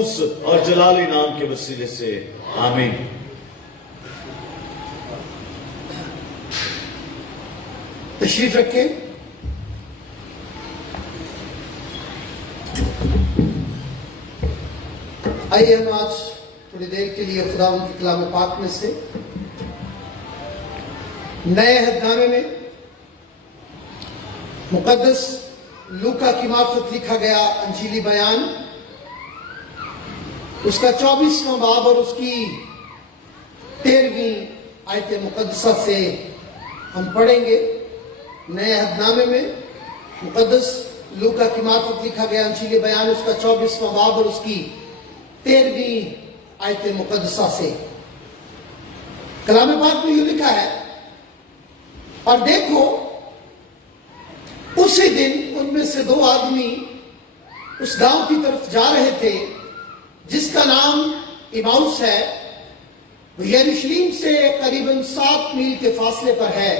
اور جلالی نام کے وسیلے سے آمین۔ تشریف رکھیں۔ آئیے ہم آج تھوڑی دیر کے لیے خداوند کے کلام پاک میں سے نئے عہد نامے میں مقدس لوکا کی معرفت لکھا گیا انجیلی بیان، اس کا 24واں باب اور اس کی 13ویں آیت مقدسہ سے ہم پڑھیں گے۔ نئے عہد نامے میں مقدس لوکا کی معرفت لکھا گیا انجیلی بیان، اس کا 24واں باب اور اس کی 13ویں آیت مقدسہ سے کلام پاک میں یہ لکھا ہے، اور دیکھو اسی دن ان میں سے 2 آدمی اس گاؤں کی طرف جا رہے تھے جس کا نام ایماؤس ہے، وہ یروشلم سے قریباً 7 میل کے فاصلے پر ہے،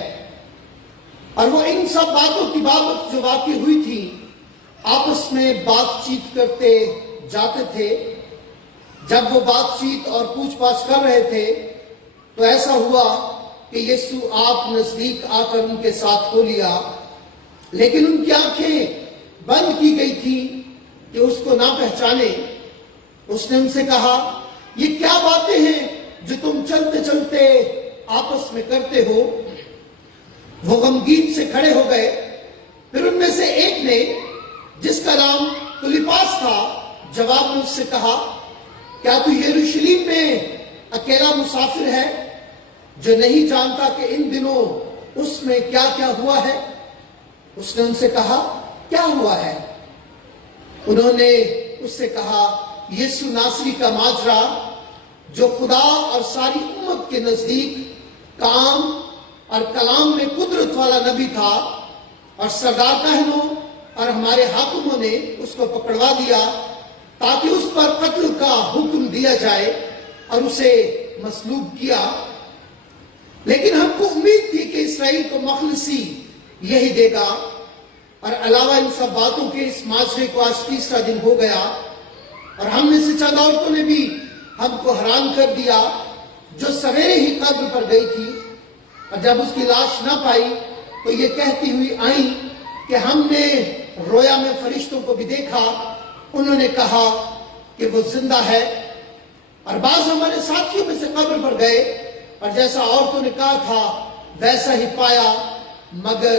اور وہ ان سب باتوں کی بابت جو واقع ہوئی تھی آپس میں بات چیت کرتے جاتے تھے۔ جب وہ بات چیت اور پوچھ پاچھ کر رہے تھے تو ایسا ہوا کہ یسوع آپ نزدیک آ کر ان کے ساتھ ہو لیا، لیکن ان کی آنکھیں بند کی گئی تھی کہ اس کو نہ پہچانے۔ اس نے ان سے کہا، یہ کیا باتیں ہیں جو تم چلتے چلتے آپس میں کرتے ہو؟ وہ غمگین سے کھڑے ہو گئے۔ پھر ان میں سے ایک نے جس کا نام کلیپاس تھا جواب میں اس سے کہا، کیا تو یروشلم میں اکیلا مسافر ہے جو نہیں جانتا کہ ان دنوں اس میں کیا کیا ہوا ہے؟ اس نے ان سے کہا، کیا ہوا ہے؟ انہوں نے اس سے کہا، یسوع ناصری کا ماجرا جو خدا اور ساری امت کے نزدیک کام اور کلام میں قدرت والا نبی تھا، اور سردار کاہنوں اور ہمارے حاکموں نے اس کو پکڑوا دیا تاکہ اس پر قتل کا حکم دیا جائے اور اسے مصلوب کیا، لیکن ہم کو امید تھی کہ اسرائیل کو مخلصی یہی دے گا۔ اور علاوہ ان سب باتوں کے اس معاشرے کو آج 3 دن ہو گیا، اور ہم میں سے چند عورتوں نے بھی ہم کو حیران کر دیا جو سویرے ہی قبر پر گئی تھی، اور جب اس کی لاش نہ پائی تو یہ کہتی ہوئی آئیں کہ ہم نے رویا میں فرشتوں کو بھی دیکھا، انہوں نے کہا کہ وہ زندہ ہے۔ اور بعض ہمارے ساتھیوں میں سے قبر پر گئے اور جیسا عورتوں نے کہا تھا ویسا ہی پایا، مگر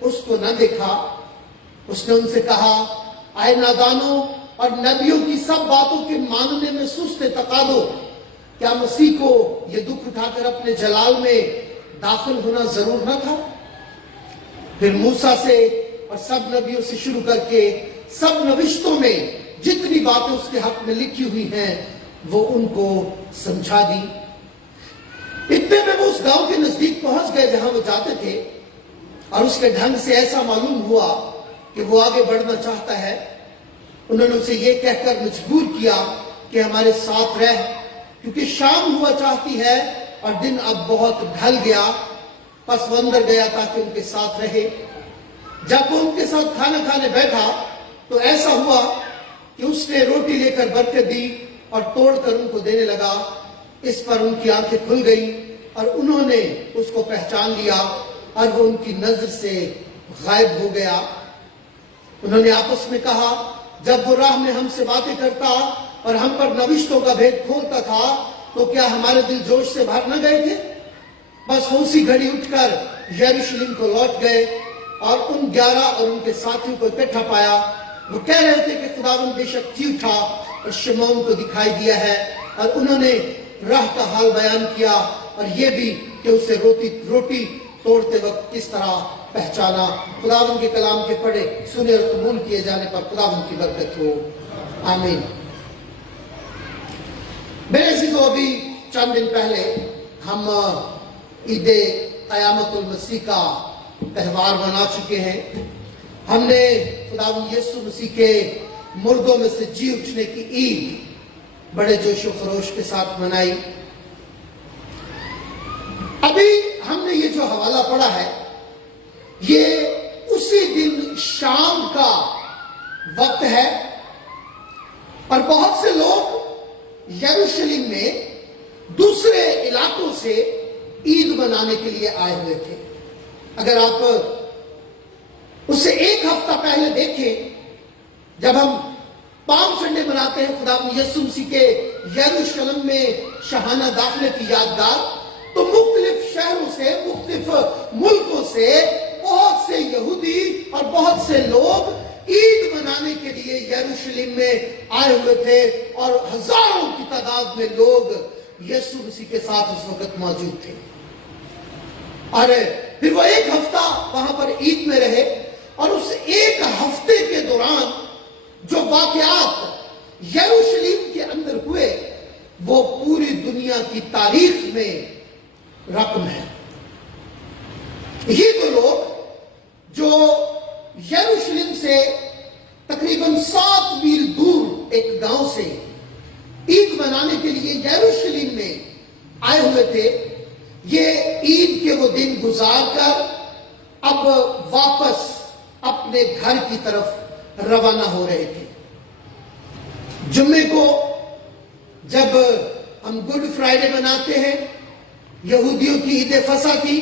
اس کو نہ دیکھا۔ اس نے ان سے کہا، اے نادانوں اور نبیوں کی سب باتوں کے ماننے میں سست تقاضو، کیا مسیح کو یہ دکھ اٹھا کر اپنے جلال میں داخل ہونا ضرور نہ تھا؟ پھر موسیٰ سے اور سب نبیوں سے شروع کر کے سب نوشتوں میں جتنی باتیں اس کے حق میں لکھی ہوئی ہیں وہ ان کو سمجھا دی۔ اتنے میں وہ اس گاؤں کے نزدیک پہنچ گئے جہاں وہ جاتے تھے، اور اس کے ڈھنگ سے ایسا معلوم ہوا کہ وہ آگے بڑھنا چاہتا ہے۔ انہوں نے اسے یہ کہہ کر مجبور کیا کہ ہمارے ساتھ رہ، کیونکہ شام ہوا چاہتی ہے اور دن اب بہت ڈھل گیا۔ پس وہ اندر گیا تاکہ ان کے ساتھ رہے۔ جب وہ ان کے ساتھ کھانا کھانے بیٹھا تو ایسا ہوا کہ اس نے روٹی لے کر برکت دی اور توڑ کر ان کو دینے لگا۔ اس پر ان کی آنکھیں کھل گئیں اور انہوں نے اس کو پہچان لیا، اور وہ ان کی نظر سے غائب ہو گیا۔ انہوں نے آپس میں کہا، جب وہ راہ میں ہم سے باتیں کرتا اور ہم پر نوشتوں کا بھید کھولتا تھا تو کیا ہمارے دل جوش سے بھر نہ گئے تھے؟ بس وہ اسی گھڑی اٹھ کر یروشلم کو لوٹ گئے اور ان 11 اور ان کے ساتھیوں کو اکٹھا پایا۔ وہ کہہ رہے تھے کہ خداوند بے شک جی اٹھا اور شمعون کو دکھائی دیا ہے، اور انہوں نے راہ کا حال بیان کیا اور یہ بھی کہ اسے روٹی توڑتے وقت کس طرح پہچانا۔ خداوند کے کلام کے پڑھے سنے اور قبول کیے جانے پر خداوند کی برکت ہو، آمین۔ میرے عزیزو، ابھی چند دن پہلے ہم عید قیامت المسیح کا تہوار منا چکے ہیں۔ ہم نے خداوند یسوع مسیح کے مردوں میں سے جی اٹھنے کی عید بڑے جوش و خروش کے ساتھ منائی۔ ابھی ہم نے یہ جو حوالہ پڑھا ہے یہ اسی دن شام کا وقت ہے اور بہت سے لوگ یروشلم میں دوسرے علاقوں سے عید منانے کے لیے آئے ہوئے تھے. اگر آپ اس سے ایک ہفتہ پہلے دیکھیں، جب ہم پام سنڈے مناتے ہیں خدا یسوع مسیح کے یروشلم میں شاہانہ داخلے کی یادگار، تو مختلف شہروں سے، مختلف ملکوں سے بہت سے یہودی اور بہت سے لوگ عید منانے کے لیے یروشلم میں آئے ہوئے تھے، اور ہزاروں کی تعداد میں لوگ یسوع مسیح کے ساتھ اس وقت موجود تھے. اور پھر وہ ایک ہفتہ وہاں پر عید میں رہے، اور اس ایک ہفتے کے دوران جو واقعات یروشلم کے اندر ہوئے وہ پوری دنیا کی تاریخ میں رقم ہے. یہ دو لوگ جو یروشلم سے تقریباً 7 میل دور ایک گاؤں سے عید منانے کے لیے یروشلم میں آئے ہوئے تھے، یہ عید کے وہ دن گزار کر اب واپس اپنے گھر کی طرف روانہ ہو رہے تھے. جمعے کو جب ہم گڈ فرائیڈے مناتے ہیں، یہودیوں کی عید فصح کی،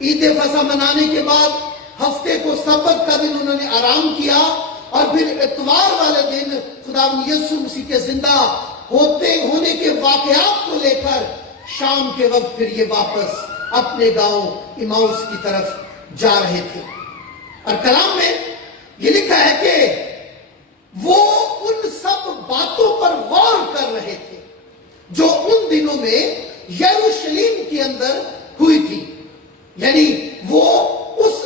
عید فصح منانے کے بعد ہفتے کو سبت کا دن انہوں نے آرام کیا، اور پھر اتوار والے دن خداوند یسوع مسیح کے زندہ ہونے کے واقعات کو لے کر شام کے وقت پھر یہ واپس اپنے گاؤں ایماؤس کی طرف جا رہے تھے. اور کلام میں یہ لکھا ہے کہ وہ ان سب باتوں پر غور کر رہے تھے جو ان دنوں میں یروشلم کے اندر ہوئی تھی. یعنی وہ اس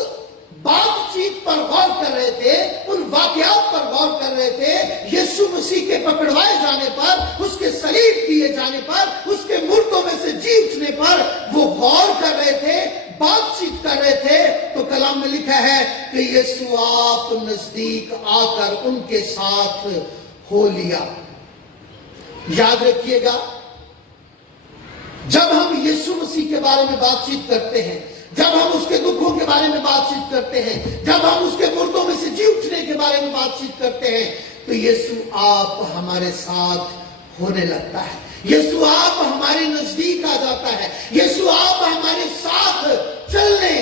بات چیت پر غور کر رہے تھے، ان واقعات پر غور کر رہے تھے، یسوع مسیح کے پکڑوائے جانے پر، اس کے صلیب کیے جانے پر، اس کے مردوں میں سے جی اٹھنے پر وہ غور کر رہے تھے، بات چیت کر رہے تھے. تو کلام میں لکھا ہے کہ یسوع آپ نزدیک آ کر ان کے ساتھ ہو لیا. یاد رکھیے گا، جب ہم یسوع مسیح کے بارے میں بات چیت کرتے ہیں، جب ہم اس کے دکھوں کے بارے میں بات چیت کرتے ہیں، جب ہم اس کے مردوں میں سے جی اٹھنے کے بارے میں بات چیت کرتے ہیں، تو یسوع آپ ہمارے ساتھ ہونے لگتا ہے. یسوع آپ ہمارے نزدیک آ جاتا ہے. یسوع آپ ہمارے ساتھ چلنے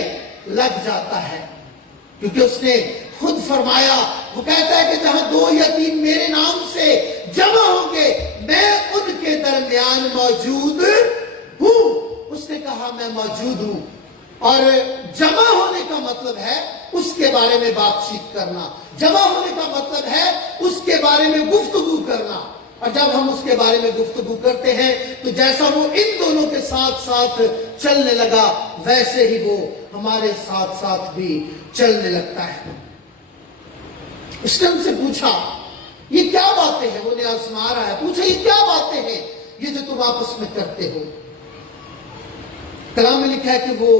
لگ جاتا ہے. کیونکہ اس نے خود فرمایا، وہ کہتا ہے کہ جہاں 2 یا 3 میرے نام سے جمع ہوں گے میں ان کے درمیان موجود ہوں. اس نے کہا میں موجود ہوں. اور جمع ہونے کا مطلب ہے اس کے بارے میں بات چیت کرنا. جمع ہونے کا مطلب ہے اس کے بارے میں گفتگو کرنا. اور جب ہم اس کے بارے میں گفتگو کرتے ہیں تو جیسا وہ ان دونوں کے ساتھ ساتھ چلنے لگا ویسے ہی وہ ہمارے ساتھ ساتھ بھی چلنے لگتا ہے. اس نے ہم سے پوچھا یہ کیا باتیں ہیں، وہ نیاز سنا رہا ہے، پوچھا یہ کیا باتیں ہیں یہ جو تم آپس میں کرتے ہو. کلام میں لکھا ہے کہ وہ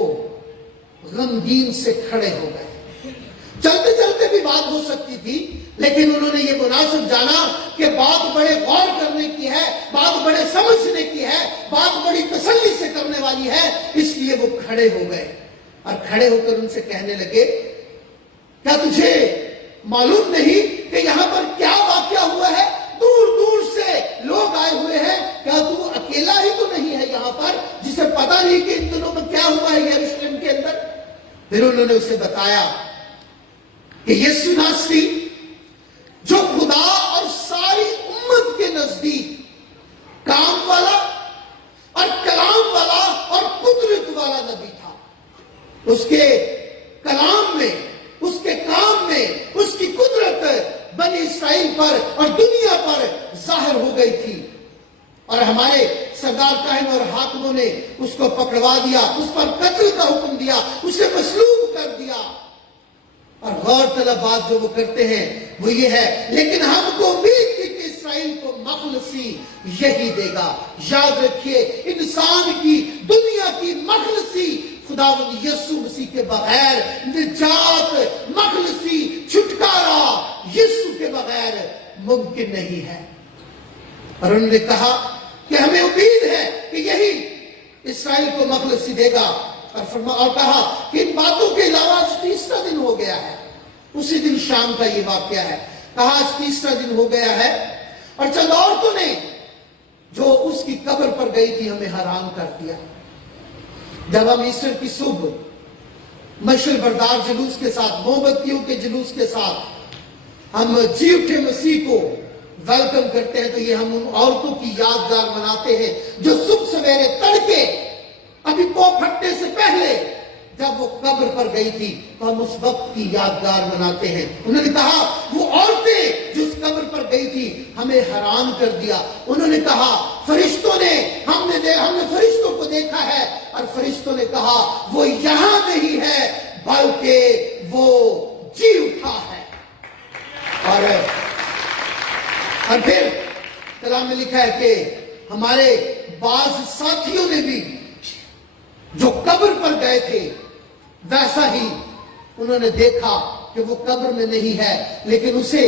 غمگین سے کھڑے ہو گئے. چلتے چلتے بھی بات ہو سکتی تھی، لیکن انہوں نے یہ مناسب جانا کہ بات بڑے غور کرنے کی ہے، بات بڑے سمجھنے کی ہے، بات بڑی تسلی سے کرنے والی ہے، اس لیے وہ کھڑے ہو گئے. اور کھڑے ہو کر ان سے کہنے لگے کیا تجھے معلوم نہیں کہ یہاں پر کیا واقعہ ہوا ہے؟ دور دور سے لوگ آئے ہوئے ہیں، کیا تو اکیلا ہی تو نہیں ہے یہاں پر جسے پتا نہیں کہ ان دنوں میں کیا ہوا ہے یروشلم کے اندر؟ پھر انہوں نے اسے بتایا کہ یسوع ناصری جو خدا اور ساری امت کے نزدیک کام والا اور کلام والا اور قدرت والا نبی تھا، اس کے کلام میں، اس کے کام میں اس کی قدرت بنی اسرائیل پر اور دنیا پر ظاہر ہو گئی تھی. اور ہمارے سردار کاہن اور حاکموں نے اس کو پکڑوا دیا، اس پر قتل کا حکم دیا، اسے مصلوب کر دیا. اور غور طلب بات جو وہ کرتے ہیں وہ یہ ہے، لیکن ہم کو امید تھی کہ اسرائیل کو مخلصی یہی دے گا. یاد رکھیے، انسان کی، دنیا کی مخلصی خداوند یسوع مسیح کے بغیر، نجات، مخلصی، چھٹکارا یسوع کے بغیر ممکن نہیں ہے. اور انہوں نے کہا کہ ہمیں امید ہے کہ یہی اسرائیل کو مخلصی دے گا. اور کہا کہ ان باتوں کے علاوہ آج 30واں دن ہو گیا ہے. اسی دن شام کا یہ واقعہ ہے. کہا آج 30واں دن ہو گیا ہے اور چند عورتوں نے جو اس کی قبر پر گئی تھی ہمیں حیران کر دیا. جب ہم ایسٹر کی صبح مشعل بردار جلوس کے ساتھ، موم بتیوں کے جلوس کے ساتھ ہم جی اٹھے مسیح کو ویلکم کرتے ہیں، تو یہ ہم ان عورتوں کی یادگار مناتے ہیں جو صبح سویرے تڑکے ابھی پو پھٹنے سے پہلے جب وہ قبر پر گئی تھی تو ہم اس وقت کی یادگار مناتے ہیں. انہوں نے کہا وہ عورتیں جو اس قبر پر گئی تھی ہمیں حیران کر دیا. انہوں نے کہا فرشتوں نے ہم نے فرشتوں کو دیکھا ہے، اور فرشتوں نے کہا وہ یہاں نہیں ہے بلکہ وہ جی اٹھا ہے. اور پھر کلام میں لکھا ہے کہ ہمارے بعض ساتھیوں نے بھی جو قبر پر گئے تھے ویسا ہی انہوں نے دیکھا کہ وہ قبر میں نہیں ہے، لیکن اسے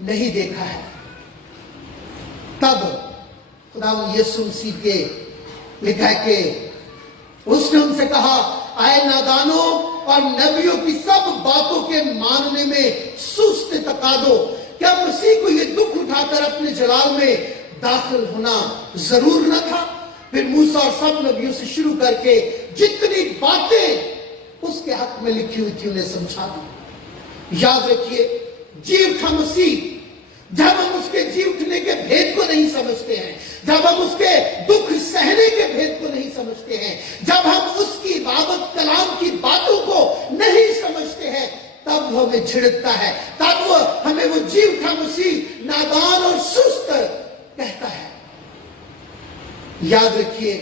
نہیں دیکھا ہے. تب خدا یسوع مسیح کے لکھا ہے کہ اس نے ان سے کہا اے نادانوں اور نبیوں کی سب باتوں کے ماننے میں سست تقاضو، کیا مسیح کو یہ دکھ اٹھا کر اپنے جلال میں داخل ہونا ضرور نہ تھا؟ پھر موسیٰ اور سب نبیوں سے شروع کر کے جتنی باتیں اس کے حق میں لکھی ہوئی تھی انہیں سمجھا دی. یاد رکھیے جی اٹھا مسیح، جب ہم اس کے جی اٹھنے کے بھید کو نہیں سمجھتے ہیں، جب ہم اس کے دکھ سہنے کے بھید کو نہیں سمجھتے ہیں، جب ہم اس کی عبادت کلام کی باتوں کو نہیں سمجھتے ہیں، تب وہ ہمیں جھڑکتا ہے، تب وہ ہمیں وہ جی اٹھا مسیح نادان اور سست کہتا ہے. یاد رکھیے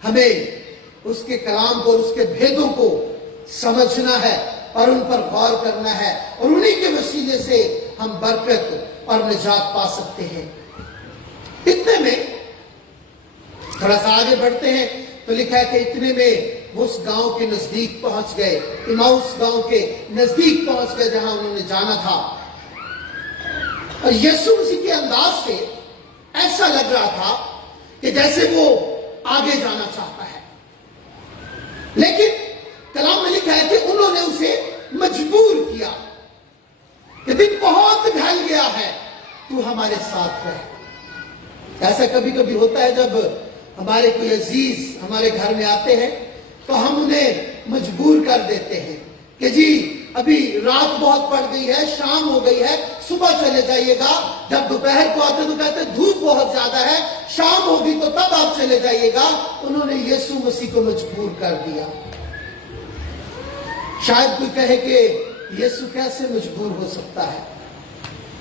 ہمیں اس کے کلام کو اور اس کے بھیدوں کو سمجھنا ہے اور ان پر غور کرنا ہے، اور انہی کے وسیلے سے ہم برکت اور نجات پا سکتے ہیں. اتنے میں تھوڑا سا آگے بڑھتے ہیں تو لکھا ہے کہ اتنے میں وہ اس گاؤں کے نزدیک پہنچ گئے، ایماؤس گاؤں کے نزدیک پہنچ گئے جہاں انہوں نے جانا تھا. اور یسوع مسیح کے انداز سے ایسا لگ رہا تھا کہ جیسے وہ آگے جانا چاہتا ہے، لیکن کلام میں لکھا ہے کہ انہوں نے اسے مجبور کیا کہ دن بہت ڈھل گیا ہے، تو ہمارے ساتھ رہ. ایسا کبھی کبھی ہوتا ہے جب ہمارے کوئی عزیز ہمارے گھر میں آتے ہیں تو ہم انہیں مجبور کر دیتے ہیں کہ جی ابھی رات بہت پڑ گئی ہے، شام ہو گئی ہے، صبح چلے جائیے گا. جب دوپہر کو آتے تو کہتے دھوپ بہت زیادہ ہے، شام ہوگی تو تب آپ چلے جائیے گا. انہوں نے یسوع مسیح کو مجبور کر دیا. شاید کوئی کہے کہ یسوع کیسے مجبور ہو سکتا ہے؟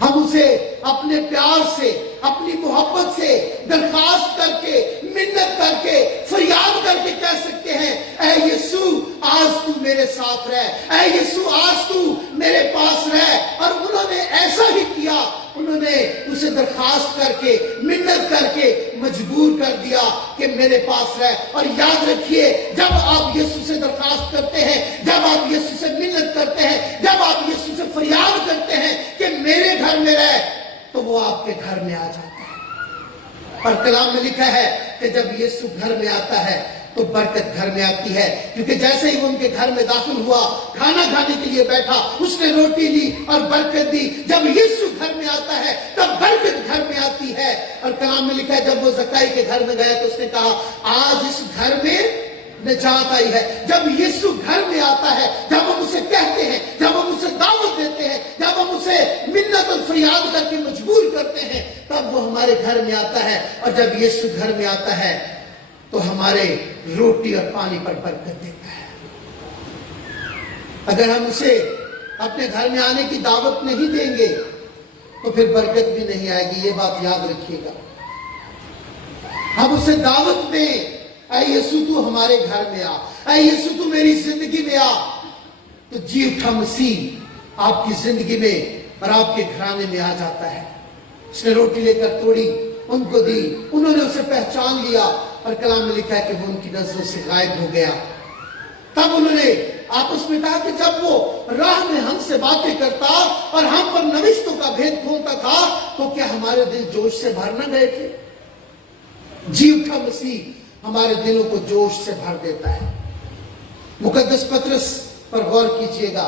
ہم اسے اپنے پیار سے، اپنی محبت سے درخواست کر کے، منت کر کے، فریاد کر کے کہہ سکتے ہیں اے یسوع آج تو میرے ساتھ رہ، اے یسوع آج تو میرے پاس رہ. اور انہوں نے ایسا ہی کیا، انہوں نے اسے درخواست کر کے، منت کر کے مجبور کر دیا کہ میرے پاس رہ. اور یاد رکھیے جب آپ یسوع سے درخواست کرتے ہیں، جب آپ یسوع سے منت کرتے ہیں، جب آپ یسوع سے فریاد کرتے ہیں کہ میرے گھر میں رہ، تو وہ آپ کے گھر میں آ جاتا ہے. اور کلام میں لکھا ہے کہ جب یسوع گھر میں آتا ہے تو برکت گھر میں آتی ہے، کیونکہ جیسے ہی وہ ان کے گھر میں داخل ہوا، کھانا کھانے کے لیے بیٹھا، اس نے روٹی لی اور برکت دی. جب یسوع گھر میں آتا ہے تب برکت گھر میں آتی ہے. اور کلام میں لکھا ہے جب وہ زکائی کے گھر میں گیا تو اس نے کہا آج اس گھر میں نجات آئی ہے. جب یسوع گھر میں آتا ہے، جب ہم اسے کہتے ہیں، جب ہم اسے دعوت دیتے ہیں، جب ہم اسے منت اور فریاد کر کے مجبور کرتے ہیں، تب وہ ہمارے گھر میں آتا ہے. اور جب یسوع گھر میں آتا ہے تو ہمارے روٹی اور پانی پر برکت دیتا ہے. اگر ہم اسے اپنے گھر میں آنے کی دعوت نہیں دیں گے تو پھر برکت بھی نہیں آئے گی. یہ بات یاد رکھیے گا. ہم اسے دعوت دیں اے یسوع تو ہمارے گھر میں آ، اے یسوع تو میری زندگی میں آ، تو جی اٹھا مسیح آپ کی زندگی میں اور آپ کے گھرانے میں آ جاتا ہے. اس نے روٹی لے کر توڑی، ان کو دی، انہوں نے اسے پہچان لیا اور کلام میں لکھا ہے کہ وہ ان کی نظروں سے غائب ہو گیا. تب انہوں نے آپس میں کہا کہ جب وہ راہ میں ہم سے باتیں کرتا اور ہم پر نوشتوں کا بھید کھولتا تھا تو کیا ہمارے دل جوش سے بھر نہ گئے تھے؟ جی اٹھا مسیح ہمارے دلوں کو جوش سے بھر دیتا ہے. مقدس پطرس پر غور کیجئے گا.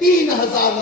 3000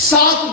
7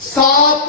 7